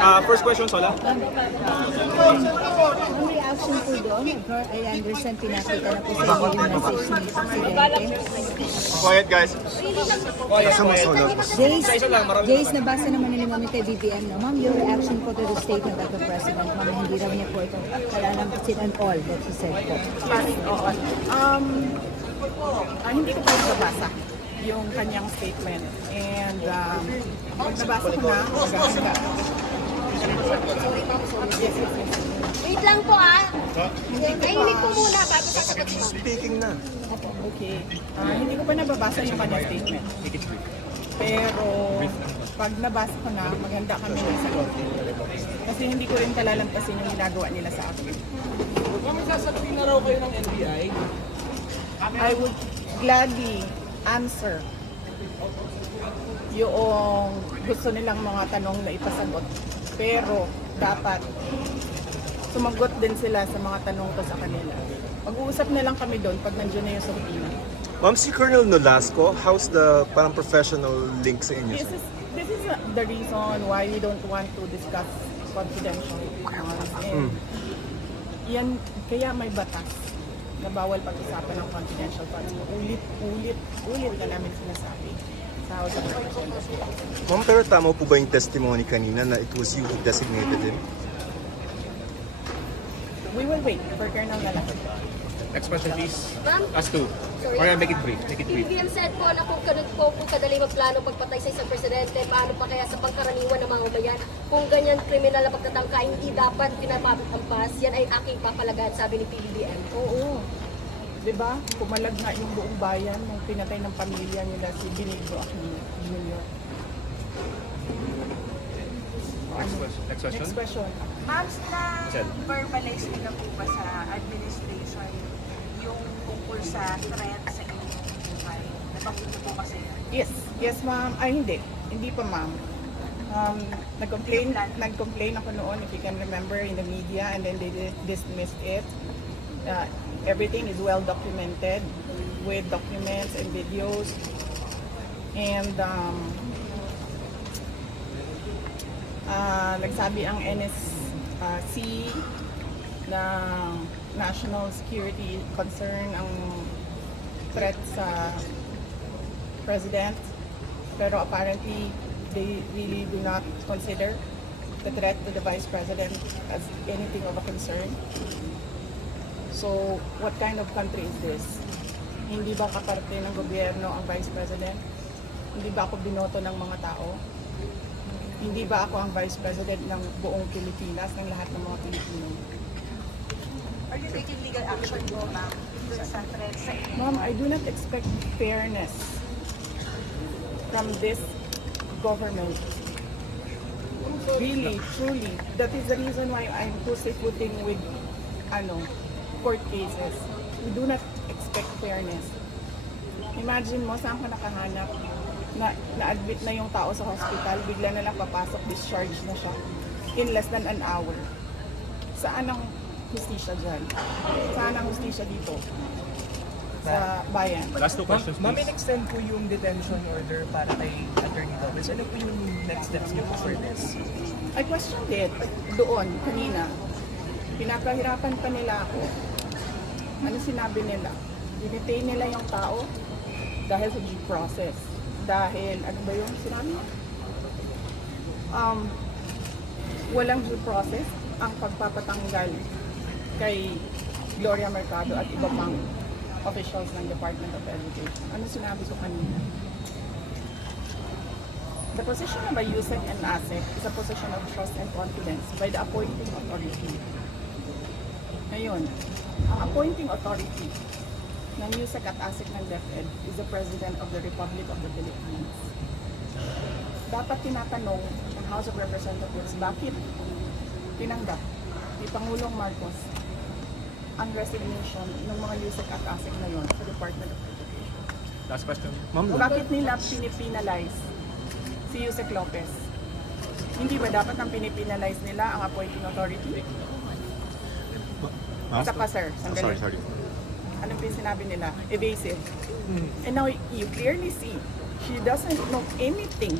First question, Sola. Ang reaction po doon, I understand pinakita na po sa iyo yung message ni Presidente. Quiet, guys. Jace, nabasa naman nila mami kay BBM, no? Ma'am, your reaction po to the statement of the President, ma'am, hindi raw niya po ito kalalampusin and all that he said po. Hindi ko pa nabasa yung kanyang statement. And pag nabasa ko na, maganda. Yes. Wait lang po Nainig po muna bago sasagot mo. Speaking na. Okay. Hindi ko pa nababasa yung kanyang statement. Pero pag nabasa ko na, maganda kami ng sagot. Kasi hindi ko rin kalalampasin yung ginagawa nila sa akin. Kami sasagutin na raw kayo ng NBI. I would gladly answer yung gusto nilang mga tanong na ipasagot. Pero dapat sumagot din sila sa mga tanong ko sa kanila. Mag-uusap na lang kami doon pag nandiyan na yung subpoena. Ma'am, si Colonel Nolasco, how's the parang professional link sa inyo? This is the reason why we don't want to discuss confidential. And yan, kaya may batas na bawal pag-usapan ng confidential funds. Ulit na namin sinasabi sa House of Representatives. Ma'am, pero tama po ba yung testimony kanina na it was you who designated him? We will wait for Colonel Nolasco. Next question, please. Ma'am, Ask two. sorry. Or make it brief. Make it brief. BBM said po na kung ganun po kadali magplano pagpatay sa isang presidente, paano pa kaya sa pangkaraniwan ng mga bayan? Kung ganyan kriminal na pagtatangka, hindi dapat pinapapatampas. Yan ay aking papalagad, sabi ni PBBM. Oo. Diba? Pumalag nga yung buong bayan nung pinatay ng pamilya nila si Benigno Aquino Jr. Next question. Next question. Ma'am, na-verbalize nila po ba sa administration yung tungkol sa threat sa inyong buhay? Nabanggit niyo po kasi. Yes ma'am. Ay hindi. Hindi pa ma'am. Nag-complain ako noon, if you can remember, in the media, and then they dismissed it. Everything is well documented with documents and videos. And nagsabi ang NSC na national security concern ang threat sa president, pero apparently they really do not consider the threat to the vice president as anything of a concern. So what kind of country is this? Hindi ba kaparte ng gobyerno ang vice president? Hindi ba ako binoto ng mga tao? Hindi ba ako ang Vice President ng buong Pilipinas, ng lahat ng mga Pilipino? Are you taking legal action po, ma'am, sa threat sa inyo? Ma'am, I do not expect fairness from this government. Really, truly. That is the reason why I'm pussyfooting with court cases. We do not expect fairness. Imagine mo, saan ka nakahanap? Na-admit na yung tao sa hospital, bigla na lang papasok, discharge na siya in less than an hour. Saan ang hustisya dyan? Saan ang hustisya dito? Sa bayan. Last two questions, Ma'am, please. in-extend po yung detention order para kay Attorney Gomez. Ano po yung next steps niyo po for this? I questioned it doon, kanina. Pinapahirapan pa nila ako. Ano sinabi nila? Dinetain nila yung tao dahil sa due process. Dahil, ano ba yung sinabi niya? Walang due process ang pagpapatanggal kay Gloria Mercado at iba pang officials ng Department of Education. Ano sinabi ko kanina? The position of a USEC and ASEC is a position of trust and confidence by the appointing authority. Ngayon, ang appointing authority ng USEC at ASEC ng DepEd is the President of the Republic of the Philippines. Dapat tinatanong ng House of Representatives bakit tinanggap ni Pangulong Marcos ang resignation ng mga USEC at ASEC na yon sa Department of Education. Last question. Ma'am, Bakit nila pinipinalize si Yusek Lopez? Hindi ba dapat ang pinipinalize nila ang appointing authority? Isa pa sir, sandali. sorry. Ano po yung sinabi nila? Evasive. And now you clearly see, she doesn't know anything.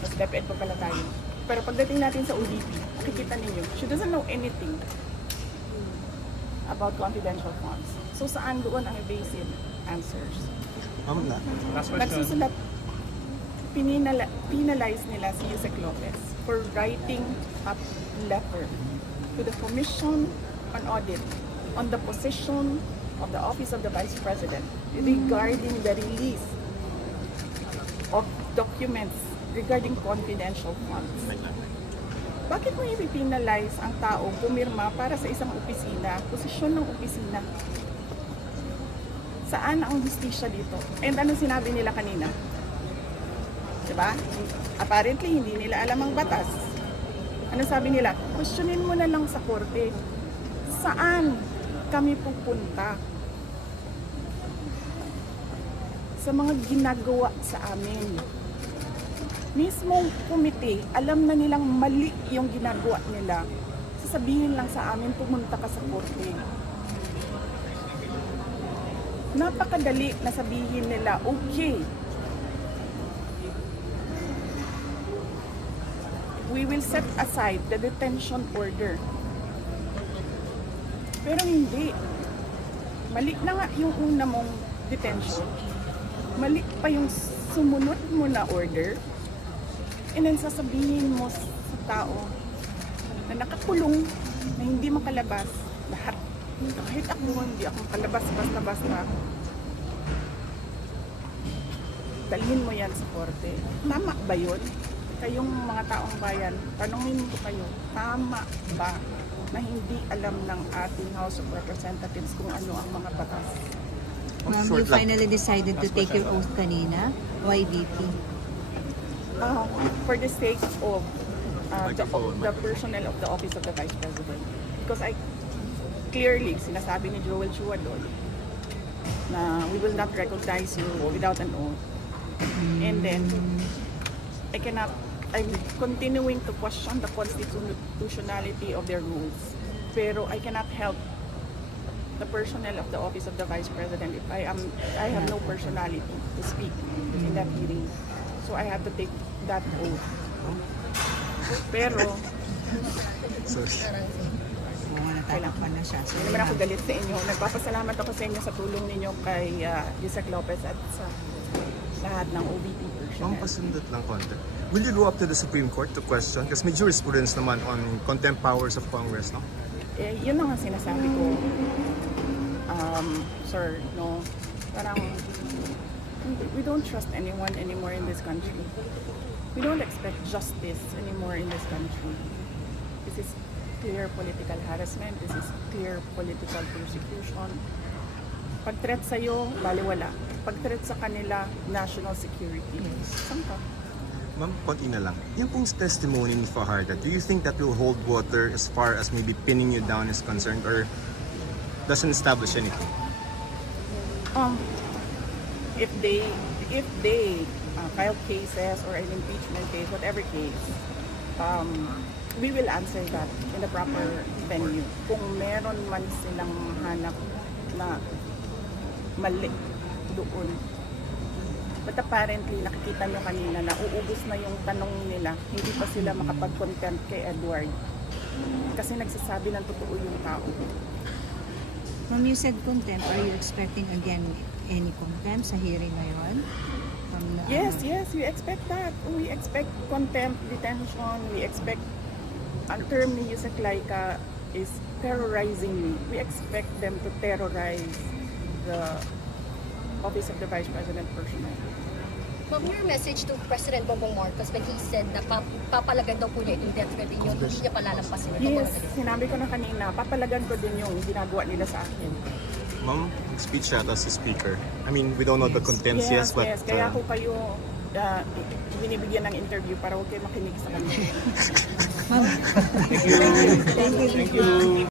Mas DepEd pa pala tayo. Pero pagdating natin sa OVP, makikita ninyo, she doesn't know anything about confidential funds. So saan doon ang evasive answers? Ma'am, Last question. Nagsusulat, penalize nila si Yusek Lopez for writing a letter to the Commission on Audit on the position of the Office of the Vice President regarding the release of documents regarding confidential funds. Bakit mo i-penalize ang tao pumirma para sa isang opisina, posisyon ng opisina? Saan ang justisya dito? And ano sinabi nila kanina? Diba? Apparently, hindi nila alam ang batas. Ano sabi nila? Questionin mo na lang sa korte. Saan kami pupunta? Sa mga ginagawa sa amin. Mismong komite, alam na nilang mali yung ginagawa nila. Sasabihin lang sa amin, pumunta ka sa korte. Napakadali na sabihin nila, okay, we will set aside the detention order. Pero hindi. Mali na nga yung una mong detention. Mali pa yung sumunod mo na order. And then sasabihin mo sa tao na nakakulong, na hindi makalabas, lahat. Kahit ako, hindi ako makalabas basta-basta. Dalhin mo yan sa korte. Tama ba yun? Kayong mga taong bayan, tanongin ko kayo, tama ba na hindi alam ng ating House of Representatives kung ano ang mga batas? Ma'am, you Short lang. finally decided to take your oath kanina. Why VP? For the sake of Microphone. the personnel of the Office of the Vice President. Because I clearly, sinasabi ni Joel Chua doon, na we will not recognize you without an oath. And then, I'm continuing to question the constitutionality of their rules. Pero I cannot help the personnel of the Office of the Vice President if I have no personality to speak in that hearing. So I have to take that oath. Pero, sorry. Oo, natatakpan na siya. hindi naman ako galit sa inyo. Nagpapasalamat ako sa inyo sa tulong ninyo kay Yusek Lopez at sa lahat ng OVP Ma'am, personnel. pasundot lang konti. Will you go up to the Supreme Court to question? Kasi may jurisprudence naman on contempt powers of Congress, no? Yun ang sinasabi ko, sir, no? Parang, we don't trust anyone anymore in this country. We don't expect justice anymore in this country. This is clear political harassment. This is clear political persecution. Pag-threat sa'yo, baliwala. Pag-threat sa kanila, national security. Saan ka? Ma'am, konti na lang. Yung pong testimony ni Fajardo, do you think that will hold water as far as maybe pinning you down is concerned or doesn't establish anything? If they file cases or an impeachment case, whatever case, we will answer that in the proper venue. Kung meron man silang hanap na mali doon. But apparently, nakikita nyo kanina na uubos na yung tanong nila. Hindi pa sila makapag-contempt kay Edward. Kasi nagsasabi ng totoo yung tao. Ma'am, you said contempt. Are you expecting again any contempt sa hearing ngayon? Yes, we expect that. We expect contempt, detention. We expect, ang term ni Yusek Laika is terrorizing me. We expect them to terrorize the Office of the Vice President personnel. Ma'am, your message to President Bongbong Marcos when he said na papalagan daw po niya yung death review, hindi niya palalampasin. Yes, sinabi ko na kanina, papalagan ko din yung ginagawa nila sa akin. Ma'am, speech yata si Speaker. I mean, we don't know the contents, yes, but... Yes, kaya ako kayo binibigyan ng interview para huwag kayo makinig sa kanila. Ma'am, Thank you.